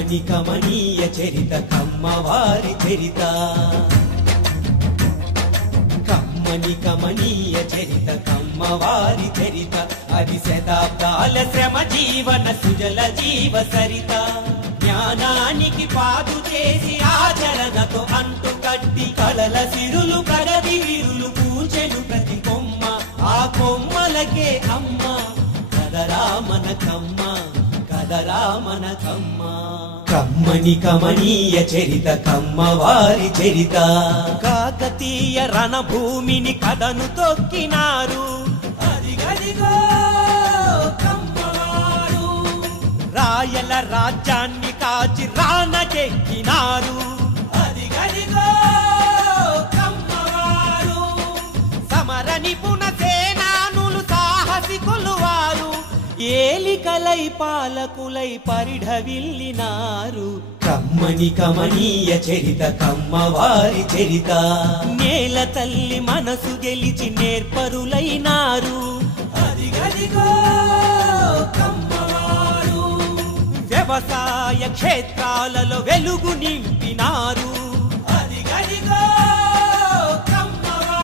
కమ్మని కమనీయ చరిత కమ్మవారి చరిత కమ్మని కమనీయ చరిత కమ్మవారి చరిత అది శతాబ్దాల శ్రమ జీవన సుజల జీవ సరిత జ్ఞానానికి పాదు చేసి ఆచరణతో అంటు కట్టి కలల సిరులు ప్రగతి విరులు పూచెను ప్రతి కొమ్మ ఆ కొమ్మలకే అమ్మ కదరా మన కమ్మ కదరా మన కమ్మ కమ్మని కమనీయ చరిత కమ్మవారి చరిత కాకతీయ రణభూమిని కథను తొక్కినారు అదిగదిగో కమ్మవారు రాయల రాజ్యాన్ని కాచి రానకెక్కినారు అదిగదిగో కమ్మవారు సమర నిపుణ సేనానులు సాహసికులు వారు ఏలికలై పాలకులై పరిఢవిల్లినారు కమ్మని కమనీయ చరిత కమ్మవారి చరిత నేల తల్లి మనసు గెలిచి నేర్పరులైనారు అదిగదిగో కమ్మవారు వ్యవసాయ క్షేత్రాలలో వెలుగు నింపినారు అదిగదిగో